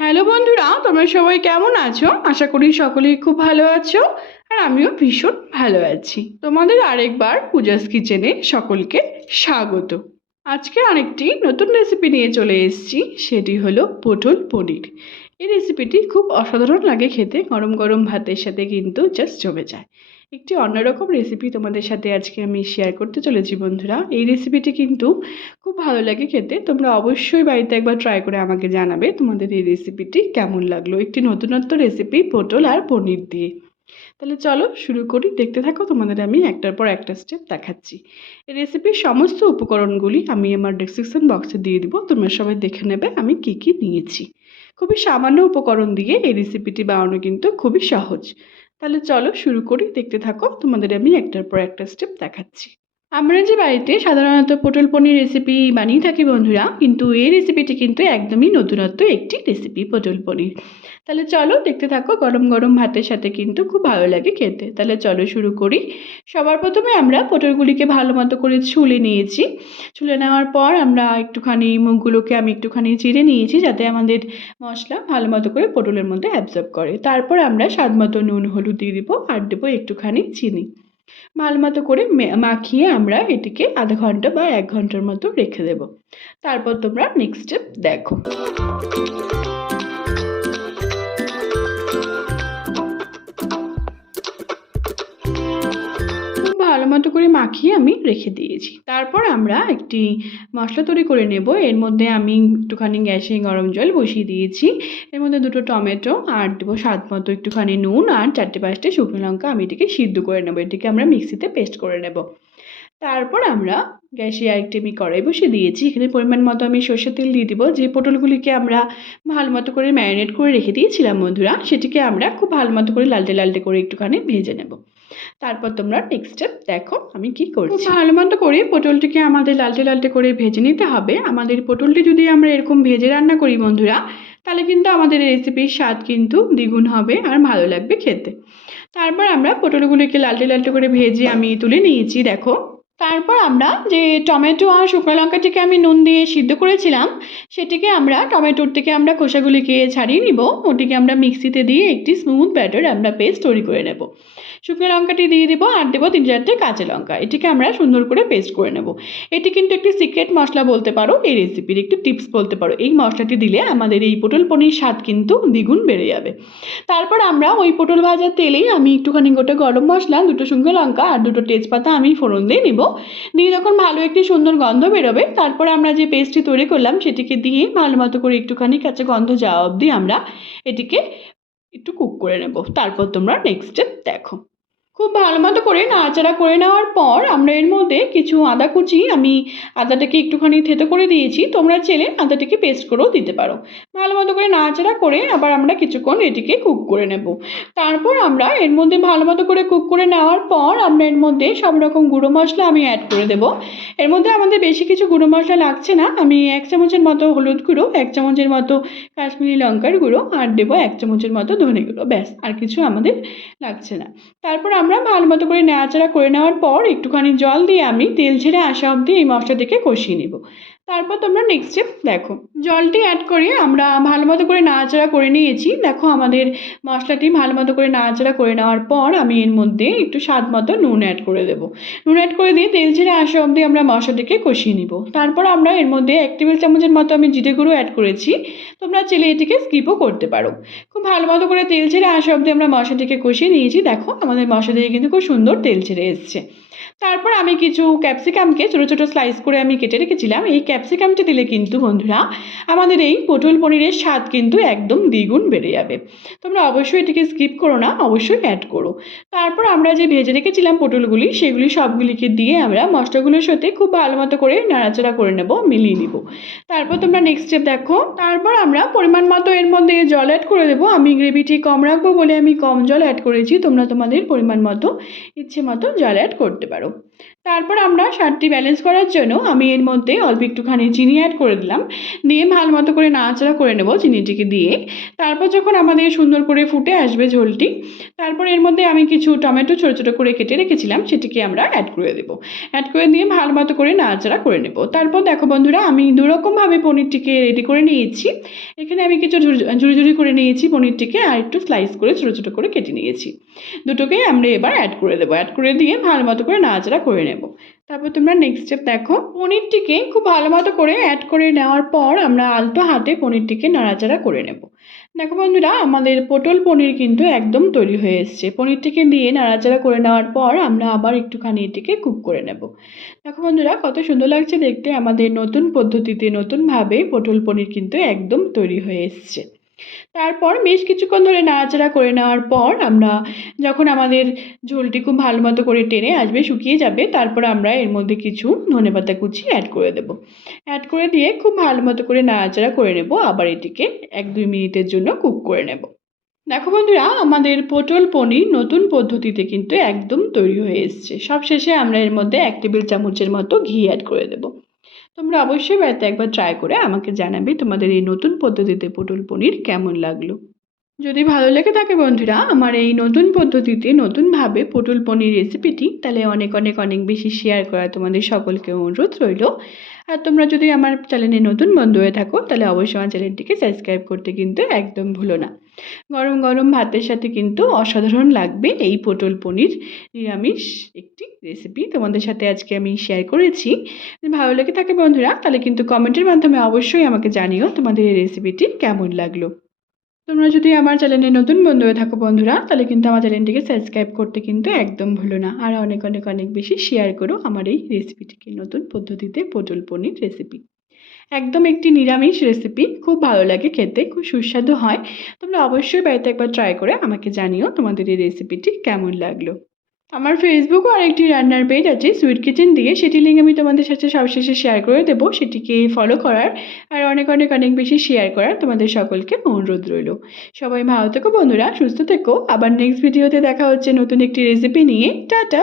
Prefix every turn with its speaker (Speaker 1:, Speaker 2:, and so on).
Speaker 1: Hello বন্ধুরা, তোমরা সবাই কেমন আছো? আশা করি সকলেই খুব ভালো আছো, আর আমিও ভীষণ ভালো আছি। তোমাদের আরেকবার পূজাস কিচেনে সকলকে স্বাগত। আজকে আরেকটি নতুন রেসিপি নিয়ে চলে এসেছি, সেটি হলো পটল পনির। এই রেসিপিটি খুব অসাধারণ লাগে খেতে, গরম গরম ভাতের সাথে কিন্তু জাস্ট জমে যায়। একটি অন্যরকম রেসিপি তোমাদের সাথে আজকে আমি শেয়ার করতে চলেছি, বন্ধুরা। এই রেসিপিটি কিন্তু খুব ভালো লাগে খেতে। তোমরা অবশ্যই বাড়িতে একবার ট্রাই করে আমাকে জানাবে তোমাদের এই রেসিপিটি কেমন লাগল। একটি নতুনত্ব রেসিপি পটল আর পনির দিয়ে। তাহলে চলো শুরু করি। দেখতে থাকো, তোমাদের আমি একটার পর একটা স্টেপ দেখাচ্ছি। এই রেসিপির সমস্ত উপকরণগুলি আমি আমার ডেসক্রিপশন বক্সে দিয়ে দিব। তোমরা সবাই দেখে নেবে আমি কি কি নিয়েছি। খুবই সামান্য উপকরণ দিয়ে এই রেসিপিটি বানানো কিন্তু খুবই সহজ। তাহলে চলো শুরু করি। দেখতে থাকো তোমাদের আমি একটার পর একটা স্টেপ দেখাচ্ছি। আমরা যে বাড়িতে সাধারণত পটল পনির রেসিপি বানিয়ে থাকি বন্ধুরা, কিন্তু এই রেসিপিটি কিন্তু একদমই নতুনত্ব একটি রেসিপি পটল পনির। তাহলে চলো দেখতে থাকো গরম গরম ভাতের সাথে কিন্তু খুব ভালো লাগে খেতে। তাহলে চলো শুরু করি। সবার প্রথমে আমরা পটলগুলিকে ভালো মতো করে ছুলে নিয়েছি। ছুলে নেওয়ার পর আমরা একটুখানি মুখগুলোকে আমি একটুখানি চিড়ে নিয়েছি যাতে আমাদের মশলা ভালো মতো করে পটলের মধ্যে অ্যাবজর্ব করে। তারপর আমরা স্বাদ মতো নুন, হলুদ দিয়ে দেবো আর দেবো একটুখানি চিনি। ভালো মতো করে মাখিয়ে আমরা এটিকে আধা ঘণ্টা বা এক ঘণ্টার মতো রেখে দেব। তারপর তোমরা নেক্সট স্টেপ দেখো। ভালো মতো করে মাখিয়ে আমি রেখে দিয়েছি। তারপর আমরা একটি মশলা তৈরি করে নেব। এর মধ্যে আমি একটুখানি গ্যাসে গরম জল বসিয়ে দিয়েছি। এর মধ্যে দুটো টমেটো আর দেবো স্বাদ মতো একটুখানি নুন আর চারটে পাঁচটা শুকনো লঙ্কা আমি এটিকে সিদ্ধ করে নেব। এটিকে আমরা মিক্সিতে পেস্ট করে নেব। তারপর আমরা গ্যাসে আরেকটি আমি কড়াই বসিয়ে দিয়েছি। এখানে পরিমাণ মতো আমি সর্ষের তেল দিয়ে দিব। যে পটলগুলিকে আমরা ভালো মতো করে ম্যারিনেট করে রেখে দিয়েছিলাম বন্ধুরা, সেটিকে আমরা খুব ভালো মতো করে লালটে লালটে করে একটুখানি ভেজে নেব। তারপর তোমরা নেক্সট স্টেপ দেখো আমি কি করছি। ভালো মতো করে পটলটিকে আমাদের লালটে লালটে করে ভেজে নিতে হবে। আমাদের পটলটি যদি আমরা এরকম ভেজে রান্না করি বন্ধুরা তাহলে কিন্তু আমাদের রেসিপির স্বাদ কিন্তু দ্বিগুণ হবে আর ভালো লাগবে খেতে। তারপর আমরা পটলগুলিকে লালটে লালটে করে ভেজে আমি তুলে নিয়েছি দেখো। তারপর আমরা যে টমেটো আর শুকনো লঙ্কাটিকে আমি নুন দিয়ে সিদ্ধ করেছিলাম সেটিকে আমরা টমেটোর থেকে আমরা খোসাগুলিকে ছাড়িয়ে নিব। ওটিকে আমরা মিক্সিতে দিয়ে একটি স্মুথ ব্যাটার আমরা পেস্ট তৈরি করে নেব। শুকনো লঙ্কাটি দিয়ে দেবো আর দেবো তিন চারটে কাঁচা লঙ্কা। এটিকে আমরা সুন্দর করে পেস্ট করে নেব। এটি কিন্তু একটি সিক্রেট মশলা বলতে পারো, এই রেসিপির একটি টিপস বলতে পারো। এই মশলাটি দিলে আমাদের এই পটল পনির স্বাদ কিন্তু দ্বিগুণ বেড়ে যাবে। তারপর আমরা ওই পটল ভাজার তেলেই আমি একটুখানি গোটা গরম মশলা, দুটো শুকনো লঙ্কা আর দুটো তেজপাতা আমি ফোড়ন দিয়ে নিব। দিয়ে যখন ভালো একটি সুন্দর গন্ধ বেরোবে, তারপর আমরা যে পেস্টটি তৈরি করলাম, সেটিকে দিয়ে ভালো মতো করে একটুখানি কাঁচা গন্ধ যাওয়া অবধি আমরা এটিকে একটু কুক করে নেব। তারপর তোমরা নেক্সট স্টেপ দেখো। খুব ভালো মতো করে নাড়াচাড়া করে নেওয়ার পর আমরা এর মধ্যে কিছু আদা কুচি, আমি আদাটাকে একটুখানি থেতো করে দিয়েছি। তোমরা চেলে আদাটাকে পেস্ট করেও দিতে পারো। ভালো মতো করে নাড়াচাড়া করে আবার আমরা কিছুক্ষণ এটিকে কুক করে নেব। তারপর আমরা এর মধ্যে ভালো মতো করে কুক করে নেওয়ার পর আমরা এর মধ্যে সব রকম গুঁড়ো মশলা আমি অ্যাড করে দেব। এর মধ্যে আমাদের বেশি কিছু গুঁড়ো মশলা লাগছে না। আমি এক চামচের মতো হলুদ গুঁড়ো, এক চামচের মতো কাশ্মীরি লঙ্কার গুঁড়ো আর দেবো এক চামচের মতো ধনে গুঁড়ো। ব্যাস, আর কিছু আমাদের লাগছে না। তারপর আমরা ভালো মতো করে নাড়াচাড়া করে নেওয়ার পর একটুখানি জল দিয়ে আমি তেল ছেড়ে আসা অবধি এই মশলাটিকে কষিয়ে নেব। তারপর তোমরা নেক্সট স্টেপ দেখো। জলটি অ্যাড করে আমরা ভালো মতো করে নাড়াচাড়া করে নিয়েছি। দেখো আমাদের মশলাটি ভালো মতো করে নাড়াচাড়া করে নেওয়ার পর আমি এর মধ্যে একটু স্বাদ মতো নুন অ্যাড করে দেবো। নুন অ্যাড করে দিয়ে তেল ছেড়ে আসা অবধি আমরা মশলাটিকে কষিয়ে নিব। তারপর আমরা এর মধ্যে এক টেবিল চামচের মতো আমি জিরে গুঁড়ো অ্যাড করেছি। তোমরা চেলে এটিকে স্কিপও করতে পারো। খুব ভালো মতো করে তেল ছেড়ে আসা অবধি আমরা মশলাটিকে কষিয়ে নিয়েছি। দেখো আমাদের মশলা থেকে কিন্তু খুব সুন্দর তেল ছেড়ে এসছে। তারপর আমি কিছু ক্যাপসিকামকে ছোটো ছোটো স্লাইস করে আমি কেটে রেখেছিলাম। এই ক্যাপসিকামটি দিলে কিন্তু বন্ধুরা, আমাদের এই পটল পনিরের স্বাদ কিন্তু একদম দ্বিগুণ বেড়ে যাবে। তোমরা অবশ্যই এটিকে স্কিপ করো না, অবশ্যই অ্যাড করো। তারপর আমরা যে ভেজে রেখেছিলাম পটলগুলি, সেগুলি সবগুলিকে দিয়ে আমরা মশলাগুলোর সাথে খুব ভালো মতো করে নাড়াচাড়া করে নেব, মিলিয়ে নিব। তারপর তোমরা নেক্সট স্টেপ দেখো। তারপর আমরা পরিমাণ মতো এর মধ্যে জল অ্যাড করে দেবো। আমি গ্রেভিটি কম রাখব বলে আমি কম জল অ্যাড করেছি, তোমরা তোমাদের পরিমাণ মতো, ইচ্ছে মতো জল অ্যাড করতে পারো। তারপর আমরা স্বাদটি ব্যালেন্স করার জন্য আমি এর মধ্যে অল্প একটুখানি চিনি অ্যাড করে দিলাম। দিয়ে ভালো মতো করে নাড়াচাড়া করে নেব চিনিটিকে দিয়ে। তারপর যখন আমাদের সুন্দর করে ফুটে আসবে ঝোলটি, তারপর এর মধ্যে আমি কিছু টমেটো ছোটো ছোটো করে কেটে রেখেছিলাম, সেটিকে আমরা অ্যাড করে দেবো। অ্যাড করে দিয়ে ভালো মতো করে নাড়াচাড়া করে নেব। তারপর দেখো বন্ধুরা, আমি দুরকমভাবে পনিরটিকে রেডি করে নিয়েছি। এখানে আমি কিছু ঝুড়ি ঝুড়ি করে নিয়েছি পনিরটিকে আর একটু স্লাইস করে ছোটো ছোটো করে কেটে নিয়েছি। দুটোকেই আমরা এবার অ্যাড করে দেবো। অ্যাড করে দিয়ে ভালো মতো করে নাড়াচাড়া করে নেব। তারপর তোমরা নেক্সট স্টেপ দেখো, পনিরটিকে খুব ভালো মতো করে অ্যাড করে নেওয়ার পর আমরা আলতো হাতে পনিরটিকে নাড়াচাড়া করে নেব। দেখো বন্ধুরা, আমাদের পটল পনির কিন্তু একদম তৈরি হয়ে এসছে। পনিরটিকে দিয়ে নাড়াচাড়া করে নেওয়ার পর আমরা আবার একটুখানি এটিকে কুক করে নেব। দেখো বন্ধুরা, কত সুন্দর লাগছে দেখতে। আমাদের নতুন পদ্ধতিতে নতুনভাবে পটল পনির কিন্তু একদম তৈরি হয়ে এসছে। তারপর বেশ কিছুক্ষণ ধরে নাড়াচাড়া করে নেওয়ার পর আমরা যখন আমাদের ঝোলটি খুব ভালো মতো করে টেনে আসবে, শুকিয়ে যাবে, তারপর আমরা এর মধ্যে কিছু ধনেপাতা কুচি অ্যাড করে দেবো। অ্যাড করে দিয়ে খুব ভালো মতো করে নাড়াচাড়া করে নেব, আবার এটিকে এক দুই মিনিটের জন্য কুক করে নেব। দেখো বন্ধুরা, আমাদের পটল পনির নতুন পদ্ধতিতে কিন্তু একদম তৈরি হয়ে এসছে। সবশেষে আমরা এর মধ্যে এক টেবিল চামচের মতো ঘি অ্যাড করে দেবো। তোমরা অবশ্যই বাড়িতে একবার ট্রাই করে আমাকে জানাবে তোমাদের এই নতুন পদ্ধতিতে পটল পনির কেমন লাগল। যদি ভালো লেগে থাকে বন্ধুরা, আমার এই নতুন পদ্ধতিতে নতুনভাবে পটল পনির রেসিপিটি তাহলে অনেক অনেক অনেক বেশি শেয়ার করা তোমাদের সকলকে অনুরোধ রইল। আর তোমরা যদি আমার চ্যানেলে নতুন বন্ধু হয়ে থাকো, তাহলে অবশ্যই আমার চ্যানেলটিকে সাবস্ক্রাইব করতে কিন্তু একদম ভুলো না। গরম গরম ভাতের সাথে কিন্তু অসাধারণ লাগবে এই পটল পনির। নিরামিষ একটি রেসিপি তোমাদের সাথে আজকে আমি শেয়ার করেছি। ভালো লেগে থাকে বন্ধুরা, তাহলে কিন্তু কমেন্টের মাধ্যমে অবশ্যই আমাকে জানিও তোমাদের এই রেসিপিটি কেমন লাগল। তোমরা যদি আমার চ্যানেলে নতুন বন্ধু হয়ে থাকো বন্ধুরা, তাহলে কিন্তু আমার চ্যানেলটিকে সাবস্ক্রাইব করতে কিন্তু একদম ভুলো না। আর অনেক অনেক অনেক বেশি শেয়ার করো আমার এই রেসিপিটিকে নতুন পদ্ধতিতে পটল পনির রেসিপি একদম একটি নিরামিষ রেসিপি খুব ভালো লাগে খেতে, খুব সুস্বাদু হয়। তোমরা অবশ্যই বাড়িতে একবার ট্রাই করে আমাকে জানিও তোমাদের এই রেসিপিটি কেমন লাগল। আমার ফেসবুকও আরেকটি রান্নার পেজ আছে সুইট কিচেন দিয়ে। সেটি লিঙ্ক আমি তোমাদের সাথে সবশেষে শেয়ার করে দেবো। সেটিকে ফলো করার আর অনেক অনেক অনেক বেশি শেয়ার করার তোমাদের সকলকে অনুরোধ রইল। সবাই ভালো থেকো বন্ধুরা, সুস্থ থেকো। আবার নেক্সট ভিডিওতে দেখা হচ্ছে নতুন একটি রেসিপি নিয়ে। টাটা!